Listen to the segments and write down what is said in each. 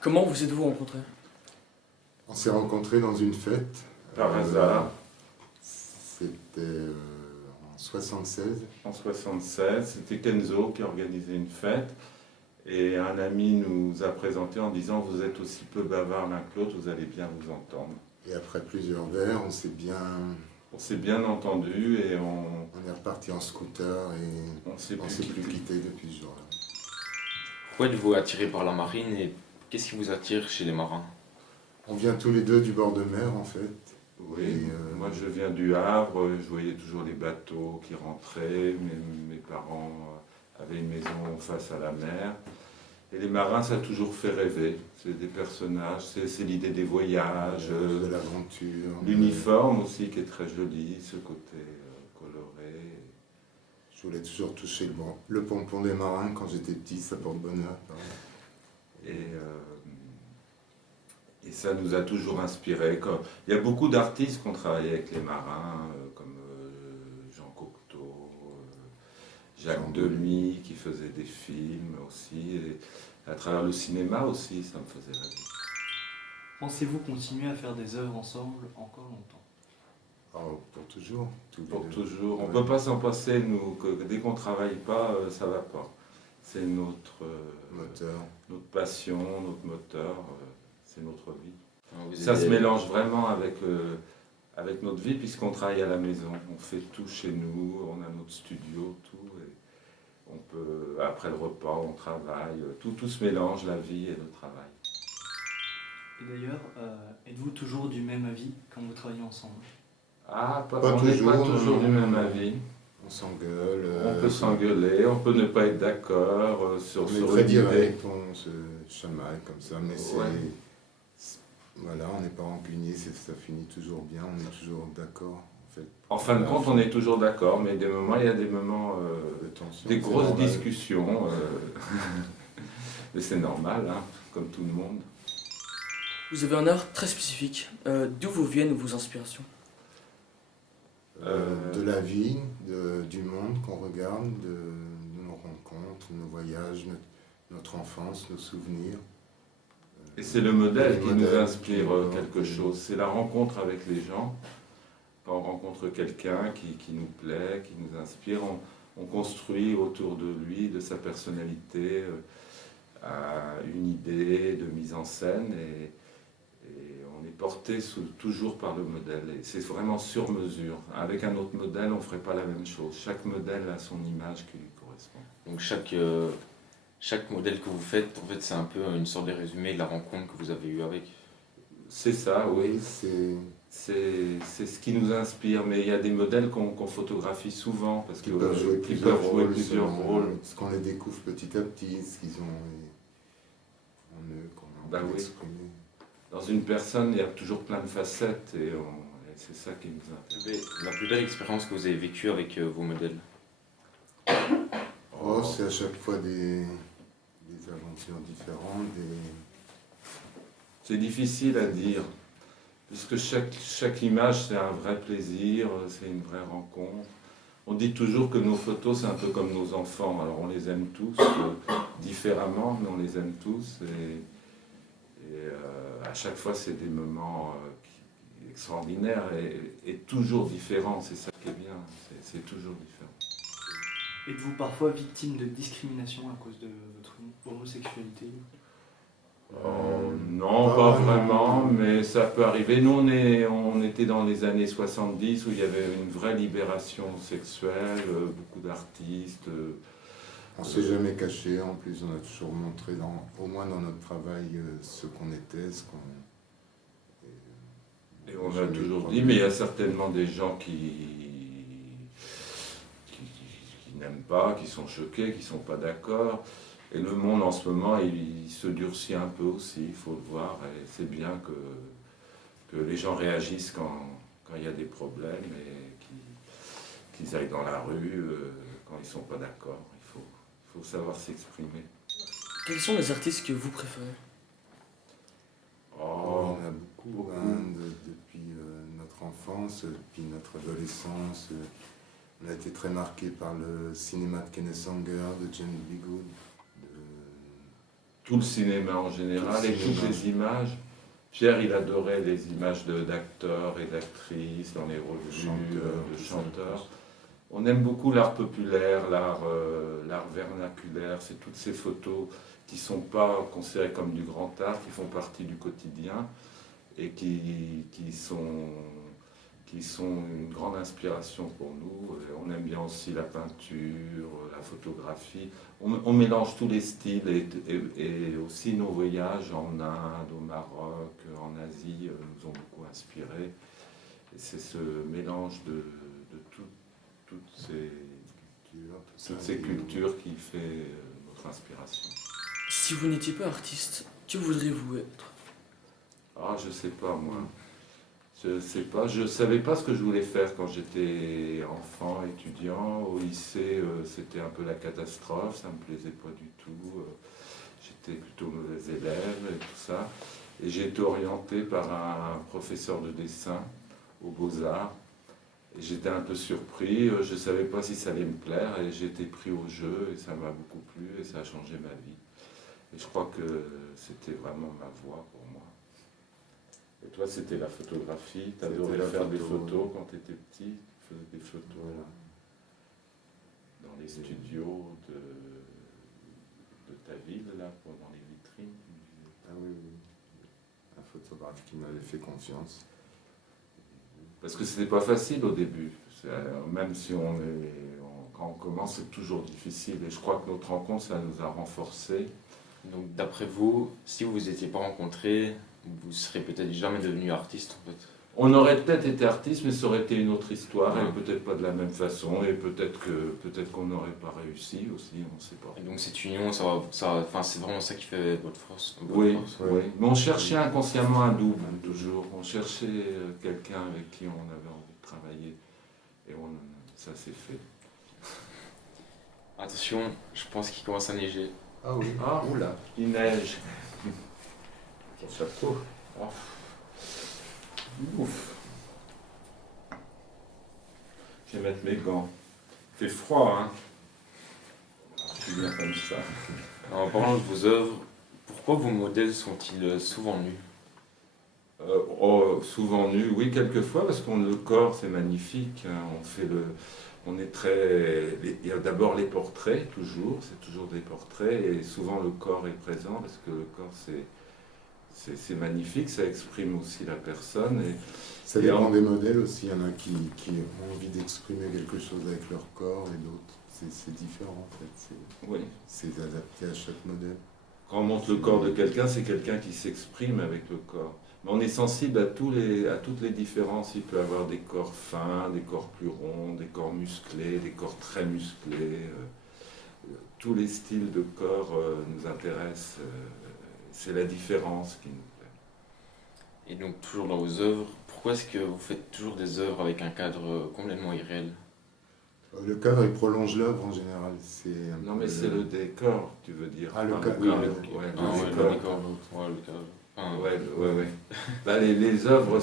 Comment vous êtes-vous rencontrés? On s'est rencontrés dans une fête. Par hasard. C'était en 76. En 76, c'était Kenzo qui organisait une fête. Et un ami nous a présenté en disant vous êtes aussi peu bavard l'un que l'autre, vous allez bien vous entendre. Et après plusieurs verres, on s'est bien entendu et on est reparti en scooter et on s'est on s'est plus quitté depuis ce jour-là. Pourquoi êtes-vous attiré par la marine et qu'est-ce qui vous attire chez les marins? On vient tous les deux du bord de mer en fait. Oui, Et, moi je viens du Havre, je voyais toujours les bateaux qui rentraient, mes parents avaient une maison face à la mer. Et les marins, ça a toujours fait rêver. C'est des personnages, c'est l'idée des voyages, de l'aventure. l'uniforme aussi qui est très joli, ce côté coloré. Je voulais toujours toucher le pompon des marins quand j'étais petit, ça porte bonheur. Et ça nous a toujours inspiré. Il y a beaucoup d'artistes qui ont travaillé avec les marins, comme Jean Cocteau, Jacques Demy, qui faisait des films aussi. Et à travers le cinéma aussi, ça me faisait rêver. Pensez-vous continuer à faire des œuvres ensemble encore longtemps? Oh, pour toujours. Pour toujours. On ne peut pas s'en passer, nous. Dès qu'on ne travaille pas, ça ne va pas. C'est notre moteur. Notre passion, notre moteur. C'est notre vie. Vous Ça avez- se mélange vraiment avec notre vie puisqu'on travaille à la maison. On fait tout chez nous, on a notre studio, tout. Et on peut, après le repas, on travaille. Tout se mélange, la vie et le travail. Et d'ailleurs, êtes-vous toujours du même avis quand vous travaillez ensemble? Ah, Pas on n'est toujours, pas toujours non. du même avis. On s'engueule. On peut s'engueuler, on peut ne pas être d'accord sur On est une très idée. direct, on se chamaille comme ça, mais Ouais. voilà, on n'est pas rancunier, ça finit toujours bien, on est toujours d'accord. En fait. En fin de compte, on est toujours d'accord, mais il y a des moments, De tension, des c'est grosses normal. discussions. Mais c'est normal, hein, comme tout le monde. Vous avez un art très spécifique. D'où vous viennent vos inspirations? De la vie, du monde qu'on regarde, de nos rencontres, nos voyages, notre enfance, nos souvenirs. Et c'est le modèle Les qui nous modèles inspire qui- quelque chose. C'est la rencontre avec les gens. Quand on rencontre quelqu'un qui nous plaît, qui nous inspire, on construit autour de lui, de sa personnalité, une idée de mise en scène. Et on est porté toujours par le modèle. Et c'est vraiment sur mesure. Avec un autre modèle, on ne ferait pas la même chose. Chaque modèle a son image qui lui correspond. Donc chaque modèle que vous faites, en fait, c'est un peu une sorte de résumé de la rencontre que vous avez eue avec. C'est ça, oui. C'est C'est ce qui nous inspire, mais il y a des modèles qu'on photographie souvent parce qui qu'ils peuvent jouer plusieurs plusieurs selon rôles. ce qu'on les découvre petit à petit, ce qu'ils ont en eux, qu'on a Bah envie oui. d'exprimer. Dans une personne, il y a toujours plein de facettes et c'est ça qui nous intéresse. La plus belle expérience que vous avez vécue avec vos modèles? Oh, c'est à chaque fois des aventures différentes, C'est difficile à dire, puisque chaque image, c'est un vrai plaisir, c'est une vraie rencontre. On dit toujours que nos photos, c'est un peu comme nos enfants. Alors on les aime tous, différemment, mais on les aime tous. À chaque fois, c'est des moments extraordinaires et toujours différents. C'est ça qui est bien, c'est toujours différent. Êtes-vous parfois victime de discrimination à cause de votre homosexualité? Non, pas vraiment, mais ça peut arriver. Nous, on était dans les années 70 où il y avait une vraie libération sexuelle, beaucoup d'artistes. on ne s'est jamais caché, en plus on a toujours montré, au moins dans notre travail, ce qu'on était, ce qu'on... Et on a jamais toujours de dit, mais il y a certainement des gens qui n'aiment pas, qui sont choqués, qui ne sont pas d'accord. Et le monde en ce moment, il se durcit un peu aussi, il faut le voir. Et c'est bien que les gens réagissent quand il y a des problèmes et qu'ils aillent dans la rue quand ils ne sont pas d'accord. Il faut savoir s'exprimer. Quels sont les artistes que vous préférez? Oh, On a beaucoup, beaucoup. depuis notre enfance, depuis notre adolescence. On a été très marqué par le cinéma de Kenneth Anger, de James Bigood, tout le cinéma en général et toutes les images. Pierre, il adorait les images d'acteurs et d'actrices dans les revues, de chanteurs. On aime beaucoup l'art populaire, l'art vernaculaire, c'est toutes ces photos qui ne sont pas considérées comme du grand art, qui font partie du quotidien et qui sont une grande inspiration pour nous. On aime bien aussi la peinture, la photographie. On mélange tous les styles et aussi nos voyages en Inde, au Maroc, en Asie nous ont beaucoup inspirés. Et c'est ce mélange de toutes ces cultures qui fait notre inspiration. Si vous n'étiez pas artiste, que voudriez-vous être? Ah, je sais pas moi. Je savais pas ce que je voulais faire quand j'étais enfant, étudiant. Au lycée, c'était un peu la catastrophe, ça me plaisait pas du tout. J'étais plutôt mauvais élève et tout ça. Et j'ai été orienté par un professeur de dessin aux Beaux-Arts. Et j'étais un peu surpris, je savais pas si ça allait me plaire et j'ai été pris au jeu et ça m'a beaucoup plu et ça a changé ma vie. Et je crois que c'était vraiment ma voie pour moi. Et toi, c'était la photographie, tu adorais faire des photos quand tu étais petit, tu faisais des photos dans les studios de ta ville, là, dans les vitrines. Ah oui, un photographe qui m'avait fait confiance. Parce que c'était pas facile au début, même si quand on commence, c'est toujours difficile. Et je crois que notre rencontre, ça nous a renforcés. Donc d'après vous, si vous ne vous étiez pas rencontrés, vous serez peut-être jamais devenu artiste en fait. On aurait peut-être été artiste, mais ça aurait été une autre histoire, et peut-être pas de la même façon, et peut-être qu'on n'aurait pas réussi aussi, on ne sait pas. Et donc cette union, c'est vraiment ça qui fait votre force. Oui. Mais on cherchait inconsciemment un double, toujours. On cherchait quelqu'un avec qui on avait envie de travailler, et ça s'est fait. Attention, je pense qu'il commence à neiger. Ah oui, oula, Il neige. Ton chapeau. Oh. Ouf. Je vais mettre mes gants. Il fait froid, hein? Je suis bien comme ça. En parlant de vos œuvres, pourquoi vos modèles sont-ils souvent nus? Souvent nus, oui, quelquefois, parce que le corps, c'est magnifique. Hein, il y a d'abord les portraits, c'est toujours des portraits, et souvent le corps est présent, parce que le corps, c'est magnifique, ça exprime aussi la personne. Ça dépend des modèles aussi, il y en a qui ont envie d'exprimer quelque chose avec leur corps et d'autres. C'est différent en fait, Oui. C'est adapté à chaque modèle. Quand on montre le corps de quelqu'un, c'est quelqu'un qui s'exprime avec le corps. Mais on est sensible à toutes les différences. Il peut y avoir des corps fins, des corps plus ronds, des corps musclés, des corps très musclés. Tous les styles de corps nous intéressent. C'est la différence qui nous plaît. Et donc toujours dans vos œuvres, pourquoi est-ce que vous faites toujours des œuvres avec un cadre complètement irréel? Le cadre, il prolonge l'œuvre en général. Non, mais c'est le décor, tu veux dire. Ah, le Enfin, cadre. oui, Ouais, le décor. Ouais. Bah, les œuvres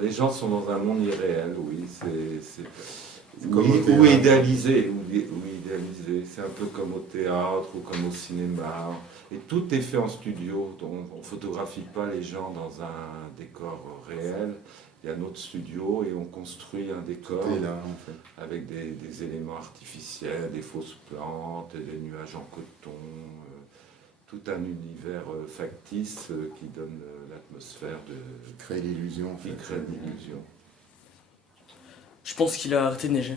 les gens sont dans un monde irréel, oui. Ou idéalisé. C'est un peu comme au théâtre ou comme au cinéma. Et tout est fait en studio. On ne photographie pas les gens dans un décor réel. Il y a notre studio et on construit un décor là, en fait, avec des éléments artificiels, des fausses plantes, des nuages en coton, tout un univers factice qui donne l'atmosphère qui crée l'illusion en fait. qui crée l'illusion. Je pense qu'il a arrêté de neiger.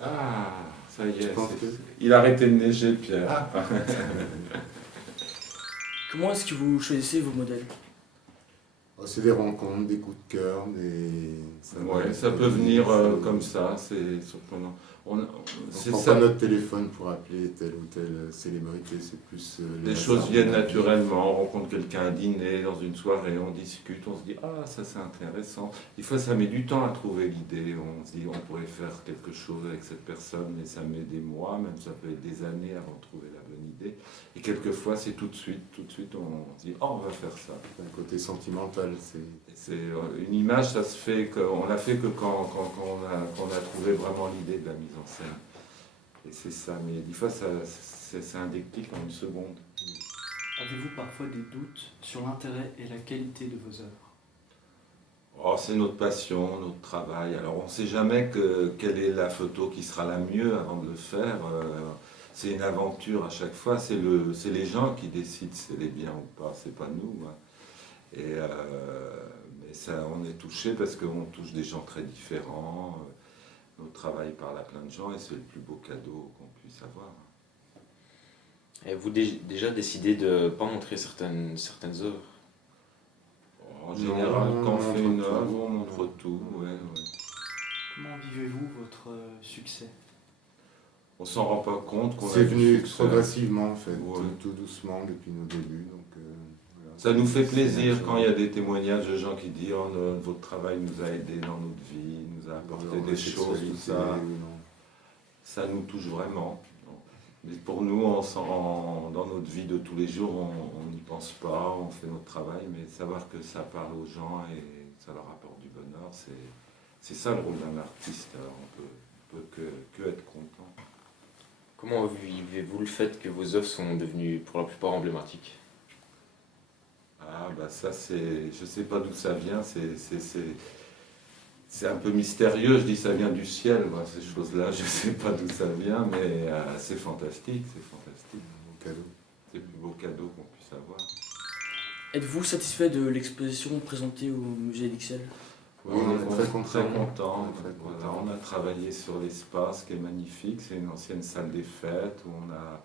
Ah, ça y est, Je pense que- il a arrêté de neiger, Pierre. Ah. Comment est-ce que vous choisissez vos modèles? C'est des rencontres, des coups de cœur, Ça peut venir comme ça, c'est surprenant. On C'est prend ça. pas notre téléphone pour appeler telle ou telle célébrité, c'est plus... Les choses viennent naturellement, on rencontre quelqu'un à dîner, dans une soirée, on discute, on se dit « Ah, ça c'est intéressant ». Des fois ça met du temps à trouver l'idée, on se dit on pourrait faire quelque chose avec cette personne, mais ça met des mois, même ça peut être des années avant de trouver la bonne idée. Et quelquefois c'est tout de suite on se dit « Oh, on va faire ça ». Un côté sentimental, C'est une image, ça se fait, on l'a fait que quand on a trouvé vraiment l'idée de la mise en scène. Et c'est ça, mais des fois c'est un déclic en une seconde. Avez-vous parfois des doutes sur l'intérêt et la qualité de vos œuvres? Oh, c'est notre passion, notre travail. Alors on ne sait jamais quelle est la photo qui sera la mieux avant de le faire. C'est une aventure à chaque fois. C'est les gens qui décident si elle est bien ou pas. C'est pas nous, hein. Mais ça, on est touché parce qu'on touche des gens très différents. Notre travail parle à plein de gens et c'est le plus beau cadeau qu'on puisse avoir. Avez-vous déjà décidé de ne pas montrer certaines œuvres? En général, Non, quand on on fait une montre tout. œuvre, on montre tout. Ouais, ouais. Comment vivez-vous votre succès? On s'en rend pas compte qu'on a C'est du venu succès. progressivement en fait, Ouais. tout doucement depuis nos débuts. Donc, voilà. Ça nous fait C'est plaisir naturel. quand il y a des témoignages de gens qui disent oh, votre travail nous a aidés dans notre vie, nous a apporté Dans des la choses, tout sexualité ça. ou non. Ça nous touche vraiment. Mais pour nous, on dans notre vie de tous les jours, on n'y pense pas, on fait notre travail, mais savoir que ça parle aux gens et que ça leur apporte du bonheur, c'est ça le rôle d'un artiste. Alors on peut que être content. Comment vivez-vous le fait que vos œuvres sont devenues pour la plupart emblématiques? Ah bah ça je sais pas d'où ça vient, c'est un peu mystérieux, je dis ça vient du ciel, moi, ces choses-là, je sais pas d'où ça vient, mais c'est fantastique, c'est fantastique. Au cadeau. C'est le plus beau cadeau qu'on puisse avoir. Êtes-vous satisfait de l'exposition présentée au musée d'Ixelles? Oui, on est très contents. Très content. On est très Voilà, contents. on a travaillé sur l'espace qui est magnifique, c'est une ancienne salle des fêtes où on a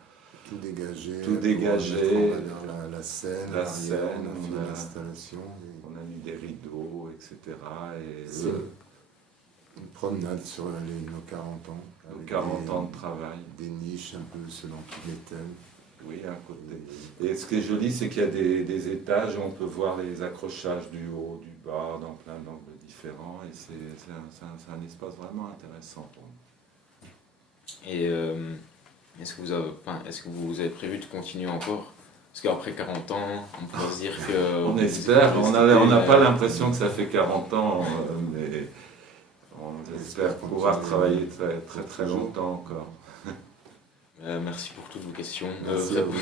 Tout dégagé. Tout pour dégagé. mettre en valeur la scène, La l'arrière, scène, on a fait on a- l'installation. et on a mis des rideaux, etc. Et c'est une promenade sur nos 40 ans. nos avec 40 des- ans de travail. Des niches un peu selon tous les thèmes. Oui, à côté. Et ce qui est joli, c'est qu'il y a des étages où on peut voir les accrochages du haut, du bas, dans plein d'angles différents. Et c'est un espace vraiment intéressant pour nous. Et est-ce que vous avez prévu de continuer encore? Parce qu'après 40 ans, on pourrait se dire que... On espère, on n'a pas l'impression que ça fait 40 ans, mais on espère pouvoir travailler très, très, très longtemps encore. Merci pour toutes vos questions. Merci à vous.